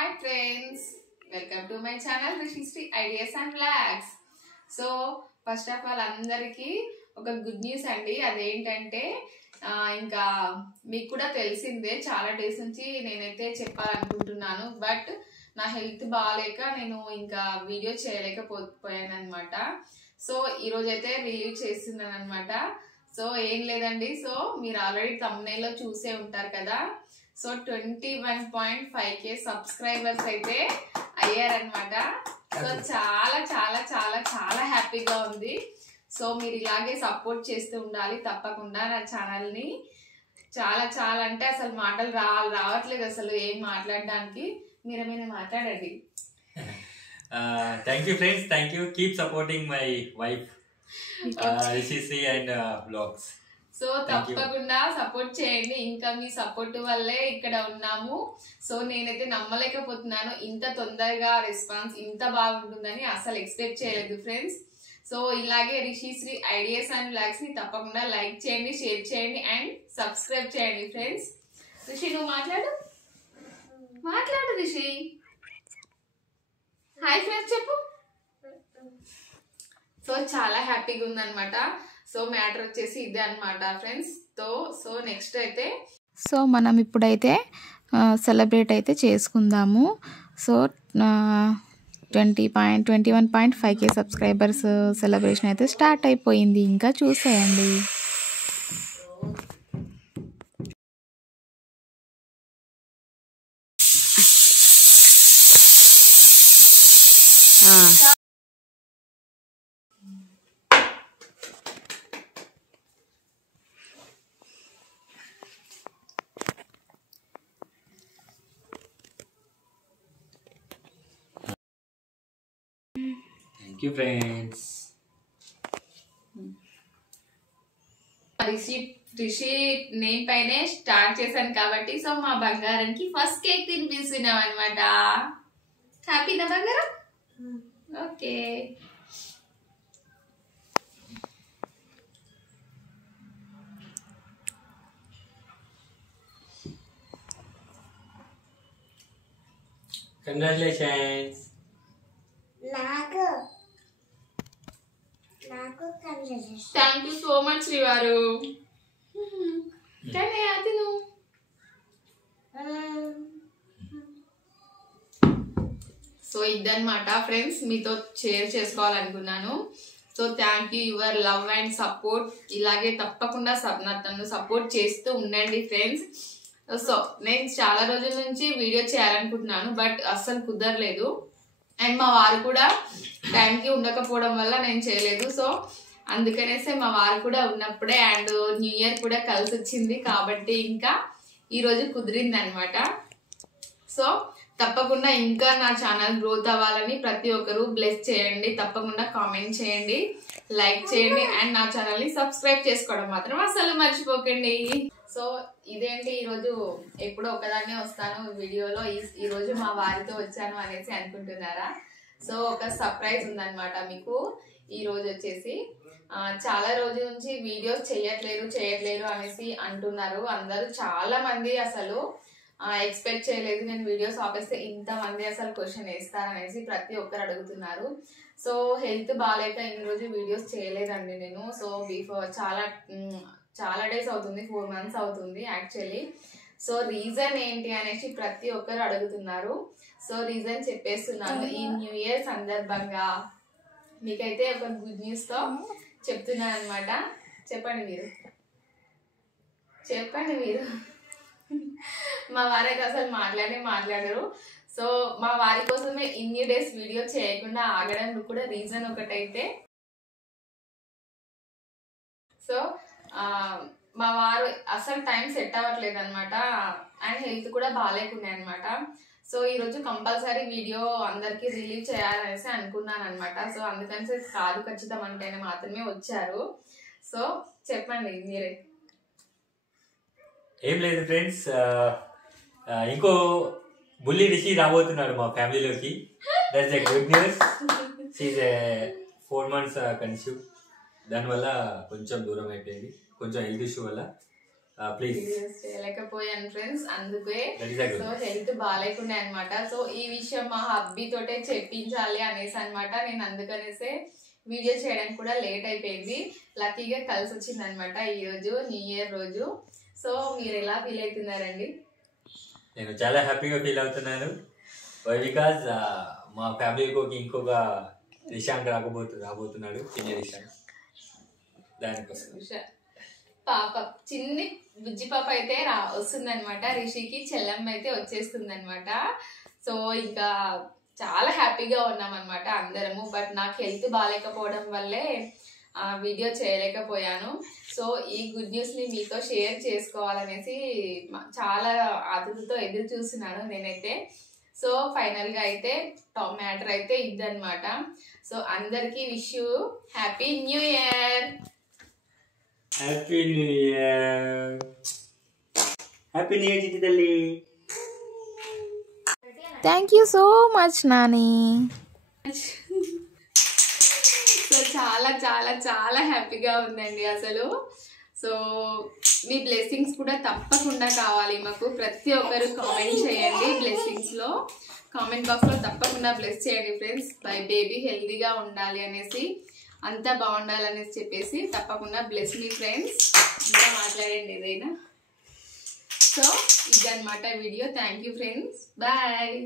Hi friends, welcome to my channel Rishistri Ideas and Vlogs. So first of all అందరికి ఒక good news అండి. అదేంటంటే ఇంకా మీకు కూడా తెలిసిందే, చాలా డేస్ నుంచి నేనైతే చెప్పాలనుకుంటున్నాను. బట్ నా హెల్త్ బాగాలేక నేను ఇంకా వీడియో చేయలేకపోయాను అనమాట. సో ఈరోజు అయితే రిలీవ్ చేస్తున్నాను అనమాట. సో ఏం లేదండి, సో మీరు ఆల్రెడీ thumbnail లో చూసే ఉంటారు కదా. సో 21.5K సబ్స్క్రైబర్స్ అయితే అయ్యారనమాట. సో చాలా చాలా చాలా చాలా హ్యాపీగా ఉంది. సో మీరు ఇలాగే సపోర్ట్ చేస్తూ ఉండాలి తప్పకుండా నా ఛానల్ని. చాలా చాలా అంటే అసలు మాటలు రావట్లేదు అసలు ఏం మాట్లాడడానికి. మీరేమైనా మాట్లాడండి. Thank you friends, thank you. Keep supporting my wife Rishistri and vlogs. So తప్పకుండా సపోర్ట్ చేయండి. ఇంకా మీ సపోర్ట్ వల్లే ఇక్కడ ఉన్నాము. సో నేనైతే నమ్మలేకపోతున్నాను, ఇంత తొందరగా రెస్పాన్స్ ఇంత బాగుంటుందని అసలు ఎక్స్పెక్ట్ చేయలేదు ఫ్రెండ్స్. సో ఇలాగే రిషిశ్రీ ఐడియాస్ అండ్ వ్లాగ్స్ ని తప్పకుండా లైక్ చేయండి, షేర్ చేయండి అండ్ సబ్స్క్రైబ్ చేయండి ఫ్రెండ్స్. రిషి నువ్వు మాట్లాడు రిషి. హాయ్ ఫ్రెండ్స్ చెప్పు. సో చాలా హ్యాపీగా ఉందన్నమాట. సో మ్యాటర్ వచ్చేసి ఇదే అనమాట ఫ్రెండ్స్. సో నెక్స్ట్ అయితే మనం ఇప్పుడైతే సెలబ్రేట్ అయితే చేసుకుందాము. సో 21.5K సబ్స్క్రైబర్స్ సెలబ్రేషన్ అయితే స్టార్ట్ అయిపోయింది. ఇంకా చూసేయండి. Thank you friends. Rishi name పైనే స్టార్ట్ చేశాను కాబట్టి సో మా బంగారానికి ఫస్ట్ కేక్ తినిపిస్తున్నాం అనమాట. హ్యాపీనా బంగారం? Okay. Congratulations. Thank you so much శ్రీవారు. కానీ అది నువ్వు సో ఇదన్నమాట ఫ్రెండ్స్, మీతో షేర్ చేసుకోవాలనుకున్నాను. So thank you your love and support. ఇలాగే తప్పకుండా నన్ను సపోర్ట్ చేస్తూ ఉండండి ఫ్రెండ్స్. సో నేను చాలా రోజుల నుంచి వీడియో చేయాలనుకుంటున్నాను బట్ అస్సలు కుదరలేదు. అండ్ మా వారు కూడా టైంకి ఉండకపోవడం వల్ల నేను చేయలేదు. సో అందుకనేసి మా వారు కూడా ఉన్నప్పుడే అండ్ న్యూ ఇయర్ కూడా కలిసి వచ్చింది కాబట్టి ఇంకా ఈరోజు కుదిరింది అనమాట. సో తప్పకుండా ఇంకా నా ఛానల్ గ్రోత్ అవ్వాలని ప్రతి ఒక్కరు బ్లెస్ చేయండి. తప్పకుండా కామెంట్ చేయండి, లైక్ చేయండి అండ్ నా ఛానల్ని సబ్స్క్రైబ్ చేసుకోవడం మాత్రం అసలు మర్చిపోకండి. సో ఇదేంటి ఈరోజు ఎప్పుడో ఒకదాన్నే వస్తాను వీడియోలో, ఈరోజు మా వారితో వచ్చాను అనేసి అనుకుంటున్నారా? సో ఒక సర్ప్రైజ్ ఉందన్నమాట మీకు. ఈ రోజు వచ్చేసి చాలా రోజుల నుంచి వీడియోస్ చేయట్లేరు అనేసి అంటున్నారు అందరూ. చాలా మంది అసలు ఎక్స్పెక్ట్ చేయలేదు నేను వీడియోస్ ఆపేస్తే ఇంతమంది అసలు క్వశ్చన్ వేస్తారనేసి ప్రతి ఒక్కరు అడుగుతున్నారు. సో హెల్త్ బాగాలేక ఇన్ని రోజు వీడియోస్ చేయలేదండి నేను. సో బిఫోర్ చాలా డేస్ అవుతుంది, 4 months అవుతుంది యాక్చువల్లీ. సో రీజన్ ఏంటి అనేసి ప్రతి ఒక్కరు అడుగుతున్నారు. సో రీజన్ చెప్పేస్తున్నాను. ఈ న్యూ ఇయర్ సందర్భంగా మీకైతే ఒక గుడ్ న్యూస్తో చెప్తున్నాను అనమాట. చెప్పండి మీరు. మా వారైతే అసలు మాట్లాడరు. సో మా వారి కోసమే ఇన్ని డేస్ వీడియో చేయకుండా ఆగడానికి కూడా రీజన్ ఒకటైతే, సో మా వారు అసలు టైం సెట్ అవ్వట్లేదు అనమాట అండ్ హెల్త్ కూడా బాగాలేకుండా అనమాట. సో ఈరోజు కంపల్సరీ వీడియో అందరికి రిలీవ్ చేయాలనేసి అనుకున్నాను అనమాట. సో అందుకని కాదు ఖచ్చితం అంటేనే మాత్రమే వచ్చారు. సో చెప్పండి మీరే. ఏం లేదు ఫ్రెండ్స్, ఇంకో బుల్లి రిషి రాబోతున్నాడు మా ఫ్యామిలీలోకి. That's a good news. షీఈ్ 4 months కన్సీవ్. దానివల్ల కొంచెం దూరం అయిపోయింది, కొంచెం హెల్త్ ఇష్యూ వల్ల. ప్లీజ్. వీడియోస్ చేయలేకపోయాను ఫ్రెండ్స్, అందుకే. That is a good. So health బాగాలేకుండా అనమాట. సో ఈ విషయం మా హబ్బీ తోటే చెప్పించాలి అనేసి అనమాట. నేను అందుకనేసే వీడియో చేయడానికి కూడా లేట్ అయిపోయింది. లక్కీగా కలిసి వచ్చింది అనమాట ఈరోజు న్యూ ఇయర్ రోజు. సో మీరు ఎలా ఫీల్ అవుతున్నారండి? నేను చాలా హ్యాపీగా ఫీల్ అవుతున్నాను. వై బికాజ్ మా ఫ్యామిలీకి ఇంకొక రిషాంక్ రాబోతున్నాడు, చిన్న రిషాంక్. దానికోసం పాప చిన్ని బుజ్జి పాప అయితే వస్తుంది అనమాట. రిషికి చెల్లమ్మ అయితే వచ్చేస్తుంది అనమాట. సో ఇంకా చాలా హ్యాపీగా ఉన్నాం అనమాట అందరము. బట్ నాకు హెల్త్ బాగాలేకపోవడం వల్లే వీడియో చేయలేకపోయాను. సో ఈ గుడ్ న్యూస్ని మీతో షేర్ చేసుకోవాలనేసి చాలా ఆతృతతో ఎదురు చూస్తున్నాను నేనైతే. సో ఫైనల్గా అయితే టాప్ మ్యాటర్ అయితే ఇదన్నమాట. సో అందరికీ wish you happy new year. Happy new year. Happy new year చిట్టి తల్లి. Thank you so much Nani. So చాలా చాలా చాలా హ్యాపీగా ఉందండి అసలు. సో మీ బ్లెస్సింగ్స్ కూడా తప్పకుండా కావాలి మాకు. ప్రతి ఒక్కరు కామెంట్ చేయండి, బ్లెస్సింగ్స్లో కామెంట్ బాక్స్లో తప్పకుండా బ్లెస్ చేయండి ఫ్రెండ్స్. బై బేబీ హెల్తీగా ఉండాలి అనేసి, అంతా బాగుండాలనేసి చెప్పేసి తప్పకుండా బ్లెస్ మీ ఫ్రెండ్స్. ఇంకా మాట్లాడండి ఏదైనా. సో ఇదన్నమాట video. Thank you friends, bye.